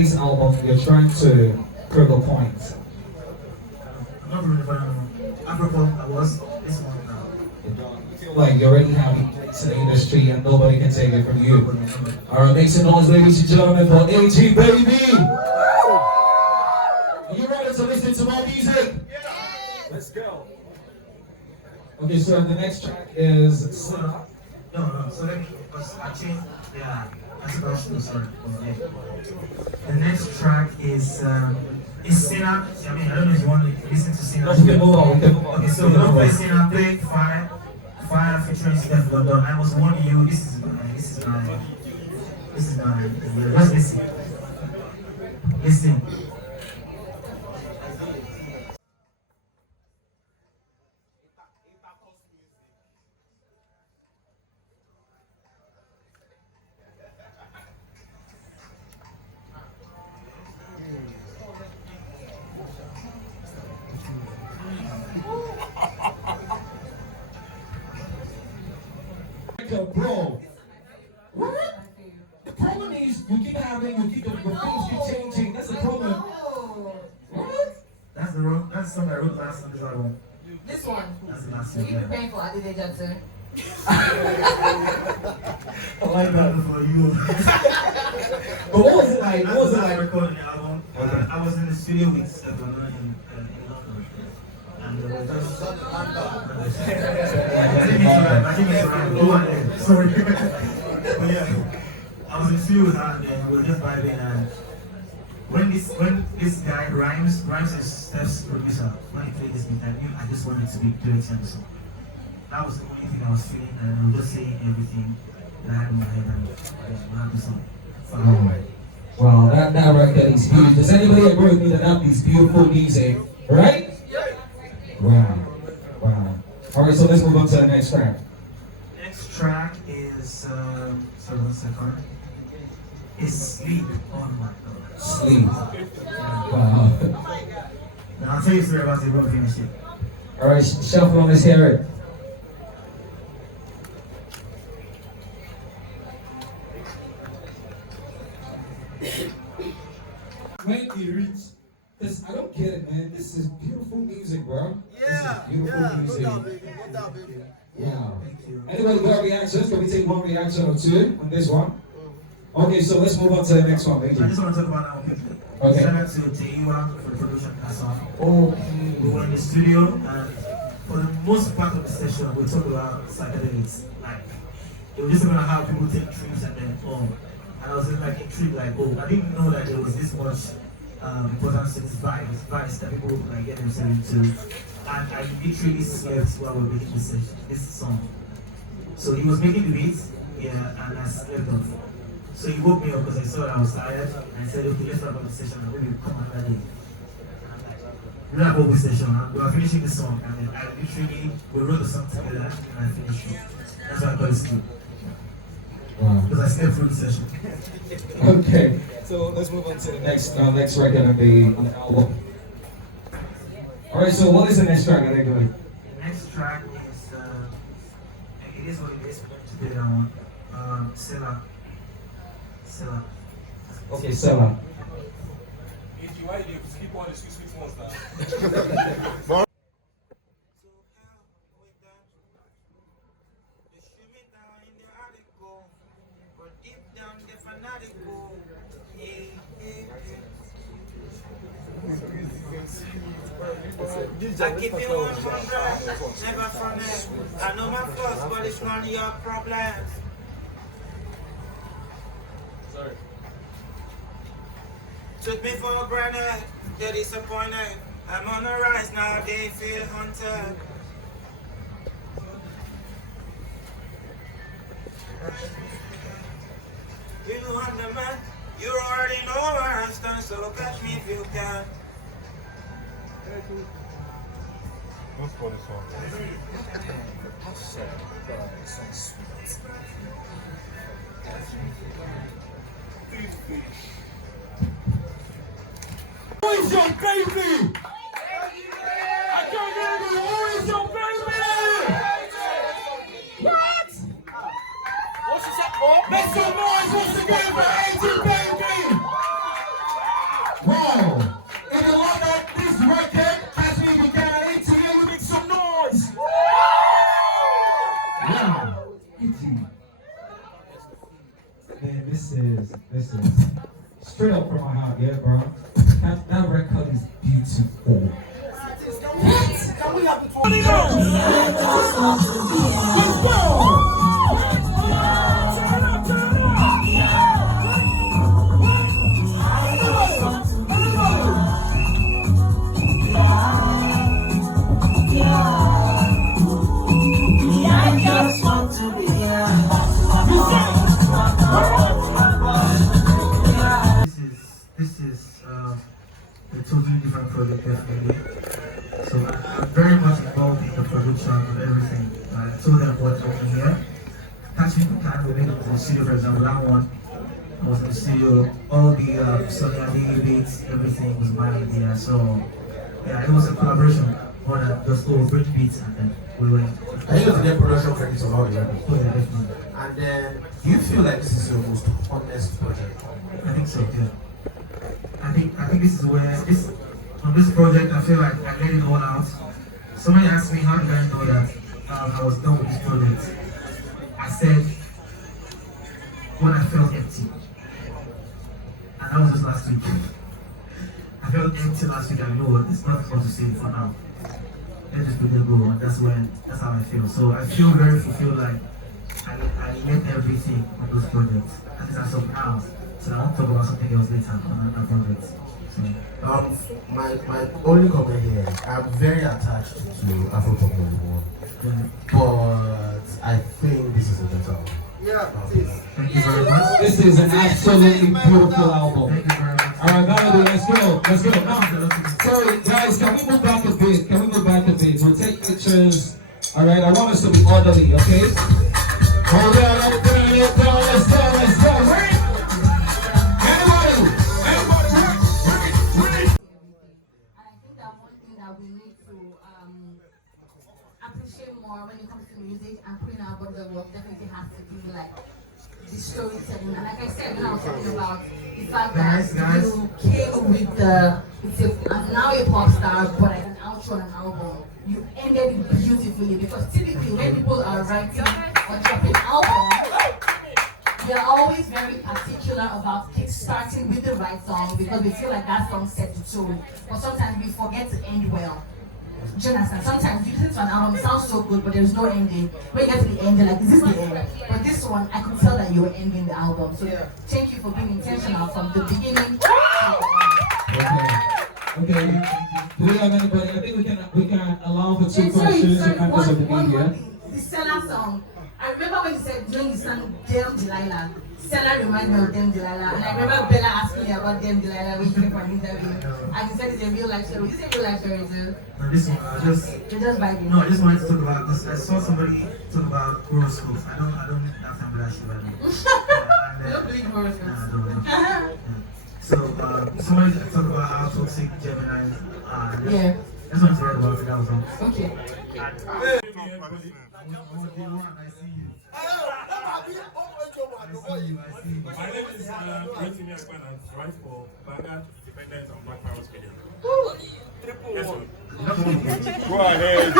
this album, you're trying to prove a point. I'm not really Africa, I was this one now. You feel like you already have a place in the industry and nobody can take it from you. Alright, make some noise, ladies and gentlemen, for AG, baby! Are you ready to listen to more music? Let's go. Okay, so the next track is... No, so let me, because I changed, that's sorry. The next track is Sinner. I mean, I don't know if you want to listen to Sinner. We can move on. Okay, so we don't play Sinner, play Fire featuring Steph London. I was warning you, this is my, let's listen. Listen. Bro, what? The problem is you keep the things keep changing. That's the problem. What? That's the song I wrote last on this album. This one? That's the last Are one. you preparing for Adide Jackson? I like that for you. But what was it like? What was it like? Recording the album. I was in the studio with Steph London in London. And I think it's right. Go on there. Sorry. But yeah, I was in the studio with her and we were just vibing, and when this guy Rhymes is Steph's producer, when he played this beat, I just wanted to be directing the song. That was the only thing I was feeling, and I was just saying everything that I had in my head, and we had the song. Wow, that record is huge. Does anybody agree with me that that is beautiful music? Right? Wow. Alright, so let's move on to the next track. Next track is, sorry, 1 second. It's Sleep. Oh my god. Sleep. Wow. Now I'll tell you a story about it when we finish it. Alright, shuffle on, let's hear it. When you reach, this, I don't get it, man. This is beautiful music, bro. Yeah, beautiful music. Go down, baby. Wow. Anybody got reactions? Can we take one reaction or two on this one? Okay, so let's move on to the next one. Thank I you. just want to talk about that one quickly. Okay. Shout out to Teiwa for the production of that song. Okay. We were in the studio, and for the most part of the session, we talked about psychedelics. Like, it was just about how people take trips and then, and I was like intrigued, like, I didn't know that there was this much importance to this vice that people like get themselves into. And I literally slept while we were making this song. So he was making the beats, and I slept off. So he woke me up because I saw that I was tired, and I said, okay, let's talk about the session, and maybe come another day. We wrap up the session, and we are finishing the song, and then we wrote the song together, and I finished it. That's why I call it Sleep. Wow. Because I slept through the session. Okay, so let's move on to the next record on the album. Alright, so what is the next track? The next track is, it is what it is, we're going to do that one. Sela. Okay, Sela. Why do you keep on the sweet ones now? I keep you 100, never from it. I know my flaws, but it's none of your problems. Sorry. Took me for granted, they're disappointed. I'm on the rise now, they feel haunted. You know I'm the man, you already know where I stand, so catch me if you can. What's for this one? Who is your baby? I can't hear you. Who is your baby? What? What's she said for? Make some noise once again for AG baby. straight up from my heart, yeah, bro. That record is beautiful. Can we have the This is a totally different project, definitely. So I'm very much involved in the production of everything. I told them what I'm here. Catch me the time we made it to the studio, for example, that one I was in the studio. All the Sonia beats, everything was my idea. So yeah, it was a collaboration more than just bring beats and then we went. I think it's the production credits on all the records. Oh yeah, definitely. And then, do you feel like this is your most honest project? I think so, yeah. I think this is where on this project I feel like I let it all out. Somebody asked me how did I know that I was done with this project. I said when I felt empty. And that was just last week. I felt empty last week. I know it's not what to say for now. Let's just put it go, and that's how I feel. So I feel very fulfilled, like I let everything on those projects. At least as of now. So I won't talk about something else later on another project. So, My only comment here, I'm very attached to Afropop #1, but I think this is a better one. Yeah, thank you very much. This is an absolutely beautiful album. Thank you very much. Alright, Melody, let's go. Let's go. Now, sorry, guys, can we move back a bit? We'll take pictures. Alright, I want us to be orderly, okay? Hold on, let's go. We need to appreciate more when it comes to music and putting out what the work definitely has to do like the storytelling. And like I said when I was talking about the fact that you came with now a pop star but like an outro on an album. You ended it beautifully because typically when people are writing or dropping albums, they're always very particular about starting with the right song because we feel like that song set the tone. But sometimes we forget to end well. Do you understand? Sometimes you listen to an album, it sounds so good, but there's no ending. When you get to the end, you're like, is this the end? But this one, I could tell that you were ending the album. So thank you for being intentional from the beginning to the end. Okay. Do we have anybody? I think we can allow for two questions and members of the media. The Stella song. I remember when you said during the song Dem Delilah. Stella reminded me of Dem Delilah, and I remember Bella asking me about Dem Delilah when you came for an interview, and he said it's a real life story. Is it a real life story too? No, this one I just vibing. No, I just wanted to talk about because I saw somebody talk about horoscopes. I don't have time for that shit right now. I don't believe horoscopes. Nah, I don't know. So somebody talked about how toxic Gemini are. Yeah. That's what I heard about it. That was all. Okay. I see you. I see you. My name is Rotimi Akpan. I write for Vanguard, Independent, and Black Power Kenya. Yes, sir. Go ahead.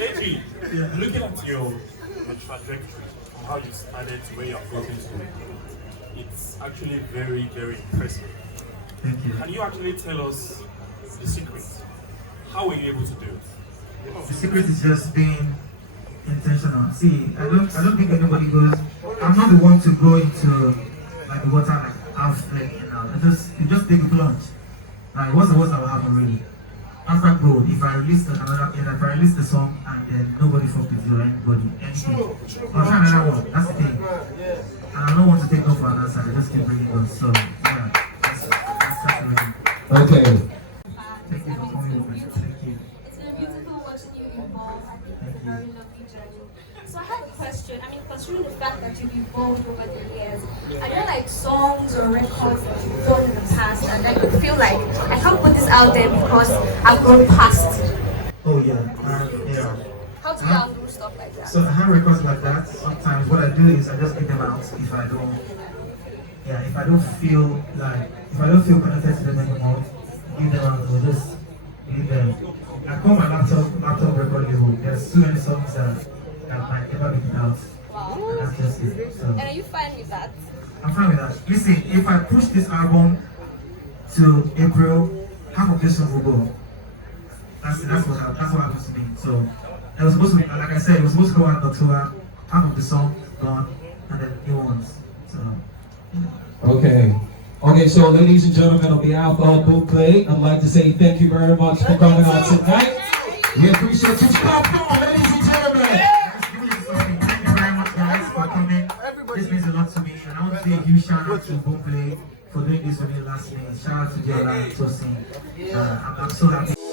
AG, looking at your trajectory, how you started to where you have gotten to, it's actually very, very impressive. Thank you. Can you actually tell us the secret? How were you able to do it? The secret is just being intentional. See, I don't think anybody goes. I'm not the one to go into like the water like half like you know. You just take a plunge. Like what's the worst that will happen really? After gold, if I release the song and then nobody fucked with you or anybody, anything, I'll try another one. That's the thing. And I don't want to take no for another side. I just keep bringing those. So yeah, that's everything. Okay. Thank you for coming with me. Thank you. It's been beautiful watching you evolve. I think it's a very lovely journey. So I had a question. I mean, considering the fact that you've evolved over the years, are there like songs or records that you've done in the past and that you feel like I can't put this out there because I've gone past? Oh yeah, yeah. How do you handle stuff like that? So I have records like that. Sometimes what I do is I just get them out if I don't feel connected to them anymore. Give them out or just leave them. I call my laptop record label. There's so many songs that might never be out. Wow. And that's just it. So And are you finding fine with that. I'm fine with that. Listen, if I push this album to April, half of this song will go. That's what happens to me. So it was supposed to be, like I said, it was supposed to go out in October. Half of the song gone, and then new ones. So Okay. Okay, so ladies and gentlemen, on behalf of Bootplay, I'd like to say thank you very much for coming out tonight. We appreciate you. Come on, ladies and gentlemen. thank you very much, guys, for coming. This means a lot to me, and I want to say a huge shout out to Bootplay for doing this for me last minute. Shout out to Jella, Tosin. I'm so happy.